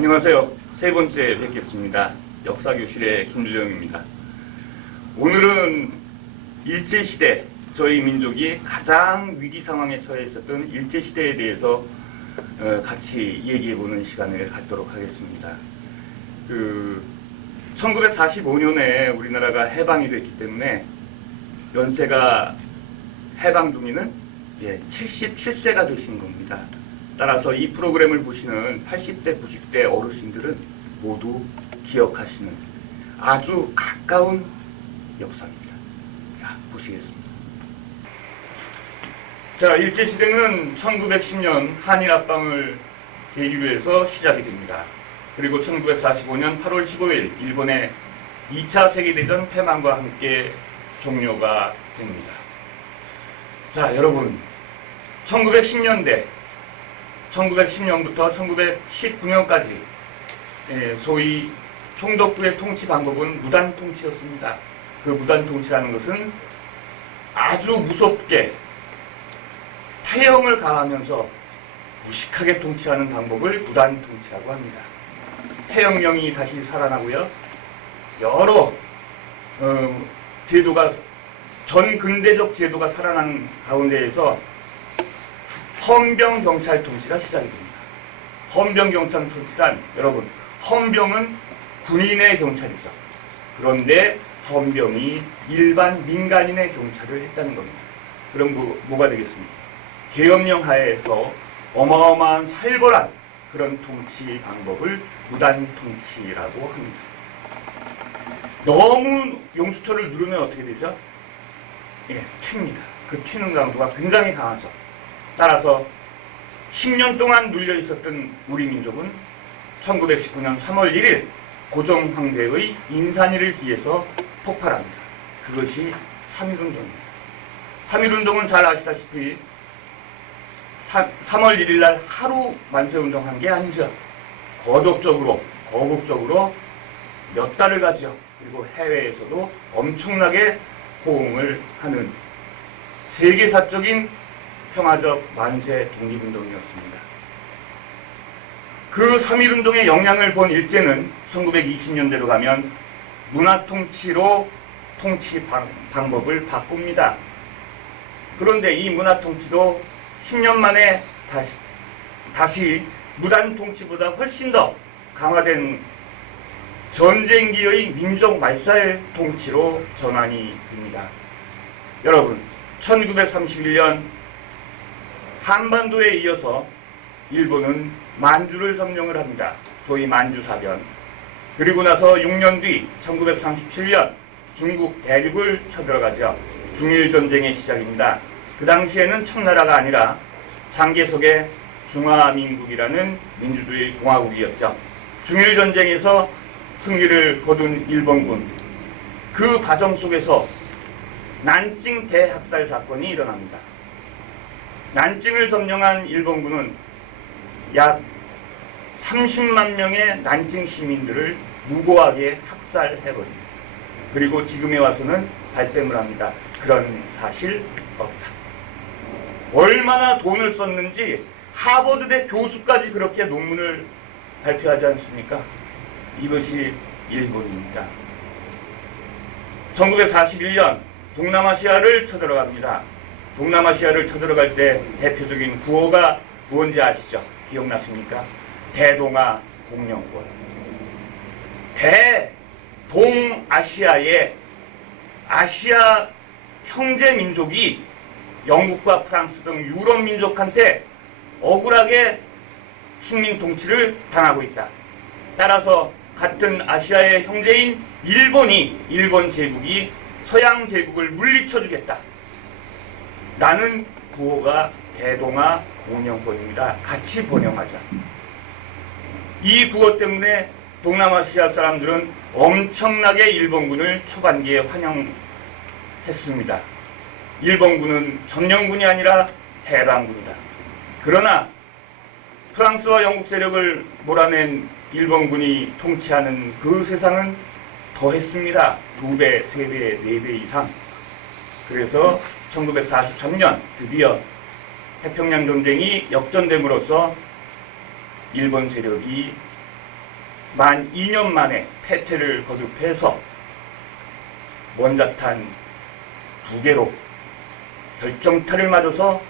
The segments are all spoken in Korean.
안녕하세요. 세 번째 뵙겠습니다. 역사교실의 김주정입니다. 오늘은 일제시대, 저희 민족이 가장 위기 상황에 처해 있었던 일제시대에 대해서 같이 얘기해보는 시간을 갖도록 하겠습니다. 1945년에 우리나라가 해방이 됐기 때문에 연세가 해방둥이는 77세가 되신 겁니다. 따라서 이 프로그램을 보시는 80대, 90대 어르신들은 모두 기억하시는 아주 가까운 역사입니다. 자, 보시겠습니다. 자, 일제시대는 1910년 한일합방을 계기로 해서 시작이 됩니다. 그리고 1945년 8월 15일 일본의 2차 세계대전 폐망과 함께 종료가 됩니다. 자, 여러분, 1910년대 1910년부터 1919년까지 소위 총독부의 통치 방법은 무단통치였습니다. 그 무단통치라는 것은 아주 무섭게 태형을 가하면서 무식하게 통치하는 방법을 무단통치라고 합니다. 태형령이 다시 살아나고요. 여러 제도가 전근대적 제도가 살아난 가운데에서 헌병경찰 통치가 시작이 됩니다. 헌병경찰 통치란, 여러분, 헌병은 군인의 경찰이죠. 그런데 헌병이 일반 민간인의 경찰을 했다는 겁니다. 그럼 뭐가 되겠습니까? 계엄령 하에서 어마어마한 살벌한 그런 통치 방법을 무단통치라고 합니다. 너무 용수철을 누르면 어떻게 되죠? 튑니다. 그 튀는 강도가 굉장히 강하죠. 따라서 10년 동안 눌려 있었던 우리 민족은 1919년 3월 1일 고종 황제의 인산위를 기해서 폭발합니다. 그것이 3.1운동입니다. 3.1운동은 잘 아시다시피 3월 1일 날 하루 만세운동한 게 아니죠. 거국적으로 몇 달을 가지요. 그리고 해외에서도 엄청나게 호응을 하는 세계사적인 평화적 만세 독립운동이었습니다. 그 3.1운동의 영향을 본 일제는 1920년대로 가면 문화통치로 통치 방법을 바꿉니다. 그런데 이 문화통치도 10년 만에 다시 무단통치보다 훨씬 더 강화된 전쟁기의 민족 말살 통치로 전환이 됩니다. 여러분, 1931년 한반도에 이어서 일본은 만주를 점령을 합니다. 소위 만주사변. 그리고 나서 6년 뒤 1937년 중국 대륙을 쳐들어가죠. 중일전쟁의 시작입니다. 그 당시에는 청나라가 아니라 장개석의 중화민국이라는 민주주의 공화국이었죠. 중일전쟁에서 승리를 거둔 일본군, 그 과정 속에서 난징 대학살 사건이 일어납니다. 난징을 점령한 일본군은 약 30만 명의 난징 시민들을 무고하게 학살해버립니다. 그리고 지금에 와서는 발뺌을 합니다. 그런 사실 없다. 얼마나 돈을 썼는지 하버드대 교수까지 그렇게 논문을 발표하지 않습니까? 이것이 일본입니다. 1941년 동남아시아를 쳐들어갑니다. 동남아시아를 쳐들어갈 때 대표적인 구호가 무엇인지 아시죠? 기억나십니까? 대동아 공영권. 대동아시아의 아시아 형제 민족이 영국과 프랑스 등 유럽 민족한테 억울하게 식민 통치를 당하고 있다. 따라서 같은 아시아의 형제인 일본 제국이 서양 제국을 물리쳐주겠다. 라는 구호가 대동아 공영권입니다. 같이 번영하자. 이 구호 때문에 동남아시아 사람들은 엄청나게 일본군을 초반기에 환영했습니다. 일본군은 점령군이 아니라 해방군이다. 그러나 프랑스와 영국 세력을 몰아낸 일본군이 통치하는 그 세상은 더했습니다. 2배, 3배, 4배 이상. 그래서 1943년 드디어 태평양 전쟁이 역전됨으로써 일본 세력이 만 2년 만에 패퇴를 거듭해서 원자탄 2개로 결정타를 맞아서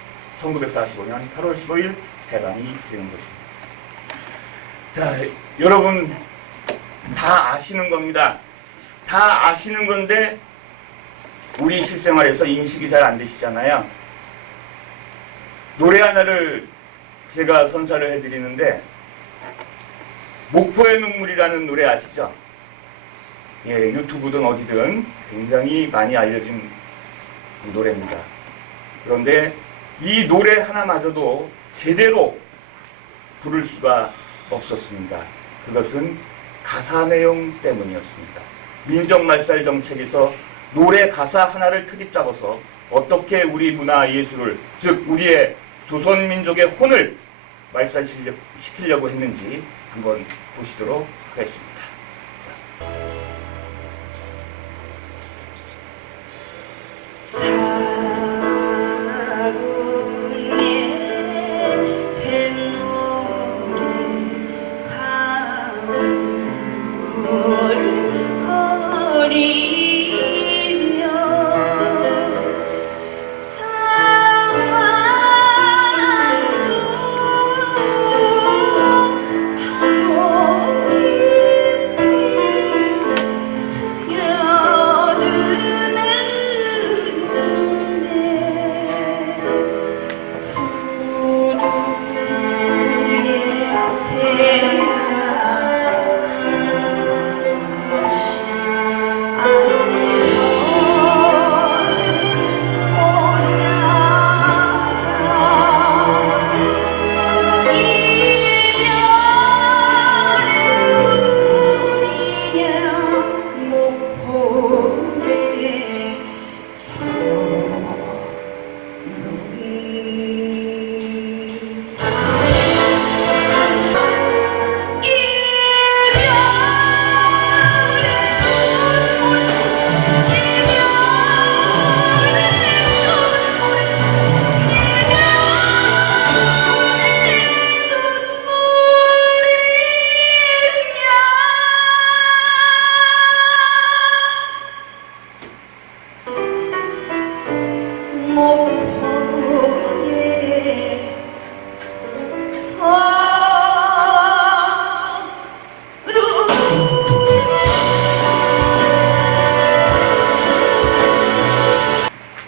1945년 8월 15일 해방이 되는 것입니다. 자, 여러분 다 아시는 겁니다. 다 아시는 건데 우리 실생활에서 인식이 잘 안 되시잖아요. 노래 하나를 제가 선사를 해드리는데 목포의 눈물이라는 노래 아시죠? 예, 유튜브든 어디든 굉장히 많이 알려진 노래입니다. 그런데 이 노래 하나마저도 제대로 부를 수가 없었습니다. 그것은 가사 내용 때문이었습니다. 민족말살 정책에서 노래 가사 하나를 트집 잡아서 어떻게 우리 문화 예술을, 즉 우리의 조선민족의 혼을 말살시키려고 했는지 한번 보시도록 하겠습니다.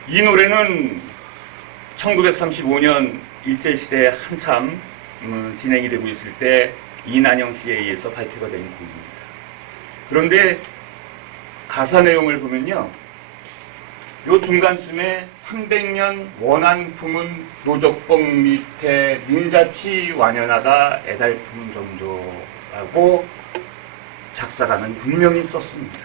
이 노래는 1935년 일제시대에 한참 진행이 되고 있을 때 이난영 씨에 의해서 발표가 된 곡입니다. 그런데 가사 내용을 보면요, 요 중간쯤에 300년 원한 품은 노적봉 밑에 닌자치 완연하다 애달품 정조라고 작사가는 분명히 썼습니다.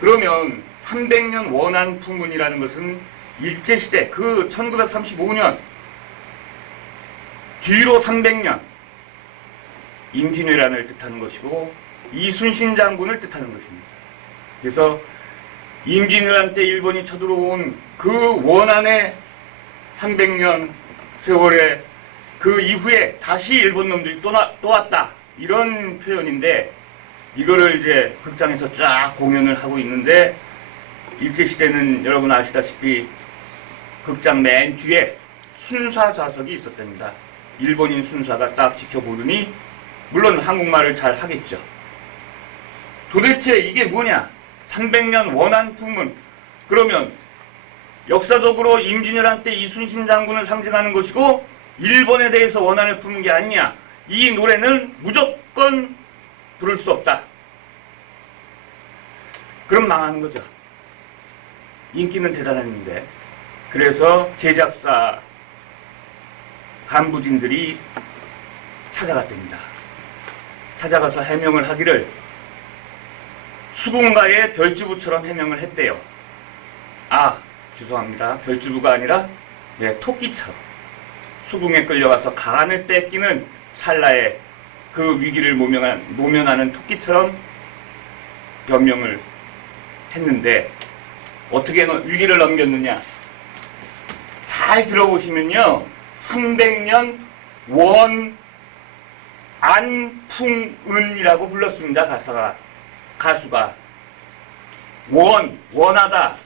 그러면 300년 원한 품문이라는 것은 일제시대 그 1935년 뒤로 300년 임진왜란을 뜻하는 것이고 이순신 장군을 뜻하는 것입니다. 그래서 임진왜란 때 일본이 쳐들어온 그 원한의 300년 세월에 그 이후에 다시 일본 놈들이 또 왔다, 이런 표현인데, 이거를 이제 극장에서 쫙 공연을 하고 있는데, 일제시대는 여러분 아시다시피 극장 맨 뒤에 순사 좌석이 있었답니다. 일본인 순사가 딱 지켜보더니, 물론 한국말을 잘 하겠죠. 도대체 이게 뭐냐? 300년 원한 품문. 그러면 역사적으로 임진왜란 때 이순신 장군을 상징하는 것이고 일본에 대해서 원한을 품은 게 아니냐. 이 노래는 무조건 부를 수 없다. 그럼 망하는 거죠. 인기는 대단했는데. 그래서 제작사 간부진들이 찾아갔답니다. 찾아가서 해명을 하기를 수군가의 별주부처럼 해명을 했대요. 아, 죄송합니다. 별주부가 아니라 토끼처럼 수궁에 끌려가서 간을 뺏기는 찰나에 그 위기를 모면하는 토끼처럼 변명을 했는데 어떻게 위기를 넘겼느냐. 잘 들어보시면요. 300년 원 안풍은이라고 불렀습니다. 가수가 원하다,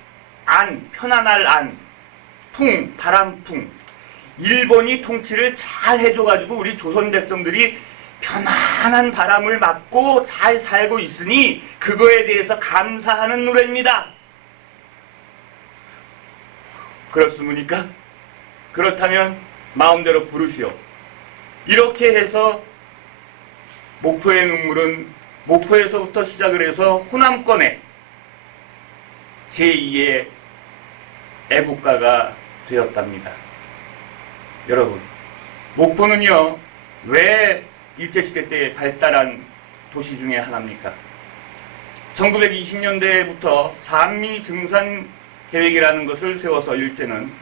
안, 편안할 안, 풍, 바람풍. 일본이 통치를 잘 해줘가지고 우리 조선 백성들이 편안한 바람을 맞고 잘 살고 있으니 그거에 대해서 감사하는 노래입니다. 그렇습니까? 그렇다면 마음대로 부르시오. 이렇게 해서 목포의 눈물은 목포에서부터 시작을 해서 호남권의 제2의 애국가가 되었답니다. 여러분, 목포는요, 왜 일제시대 때 발달한 도시 중에 하나입니까? 1920년대부터 산미 증산 계획이라는 것을 세워서 일제는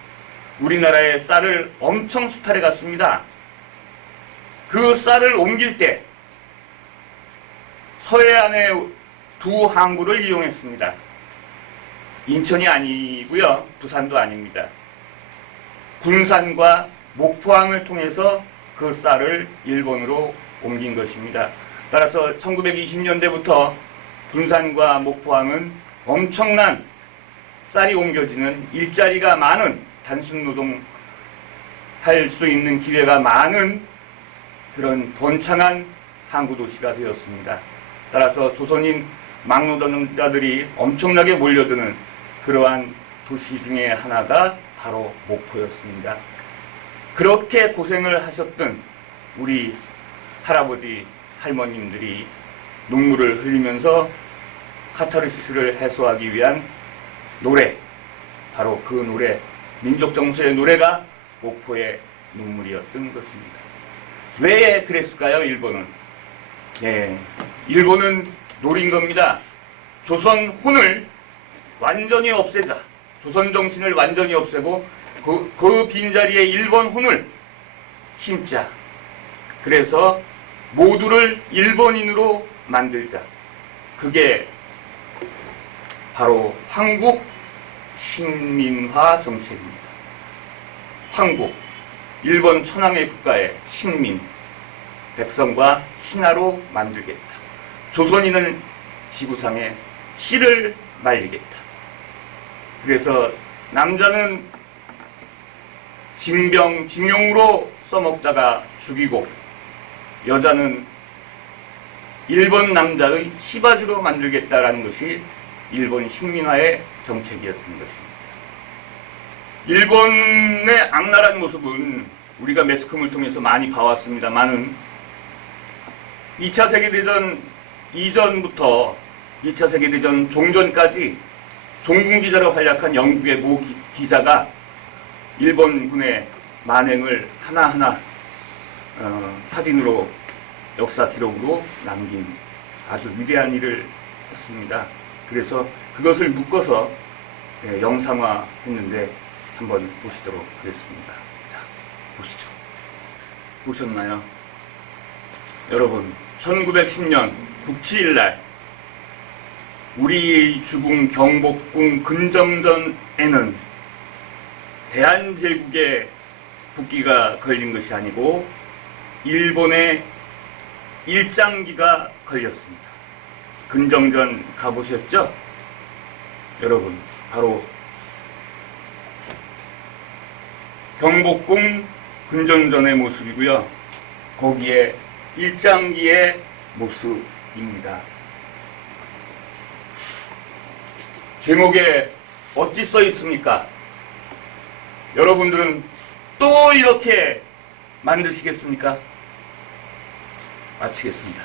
우리나라의 쌀을 엄청 수탈해 갔습니다. 그 쌀을 옮길 때 서해안의 두 항구를 이용했습니다. 인천이 아니고요, 부산도 아닙니다. 군산과 목포항을 통해서 그 쌀을 일본으로 옮긴 것입니다. 따라서 1920년대부터 군산과 목포항은 엄청난 쌀이 옮겨지는 일자리가 많은, 단순 노동할 수 있는 기회가 많은 그런 번창한 항구도시가 되었습니다. 따라서 조선인 막노동자들이 엄청나게 몰려드는 그러한 도시 중에 하나가 바로 목포였습니다. 그렇게 고생을 하셨던 우리 할아버지, 할머님들이 눈물을 흘리면서 카타르시스를 해소하기 위한 노래, 바로 그 노래, 민족정서의 노래가 목포의 눈물이었던 것입니다. 왜 그랬을까요, 일본은? 일본은 노린 겁니다. 조선 혼을 완전히 없애자. 조선 정신을 완전히 없애고 그 빈자리에 일본 혼을 심자. 그래서 모두를 일본인으로 만들자. 그게 바로 황국 식민화 정책입니다. 황국, 일본 천황의 국가의 식민, 백성과 신하로 만들겠다. 조선인은 지구상에 씨를 말리겠다. 그래서 남자는 징병, 징용으로 써먹다가 죽이고 여자는 일본 남자의 시바지로 만들겠다라는 것이 일본 식민화의 정책이었던 것입니다. 일본의 악랄한 모습은 우리가 매스컴을 통해서 많이 봐왔습니다만은 2차 세계대전 이전부터 2차 세계대전 종전까지 종군기자로 활약한 영국의 모 기자가 일본군의 만행을 하나하나 사진으로, 역사 기록으로 남긴 아주 위대한 일을 했습니다. 그래서 그것을 묶어서 영상화했는데 한번 보시도록 하겠습니다. 자, 보시죠. 보셨나요? 여러분, 1910년 국치일날 우리 주궁 경복궁 근정전에는 대한제국의 국기가 걸린 것이 아니고 일본의 일장기가 걸렸습니다. 근정전 가보셨죠? 여러분, 바로 경복궁 근정전의 모습이고요. 거기에 일장기의 모습입니다. 제목에 어찌 써 있습니까? 여러분들은 또 이렇게 만드시겠습니까? 마치겠습니다.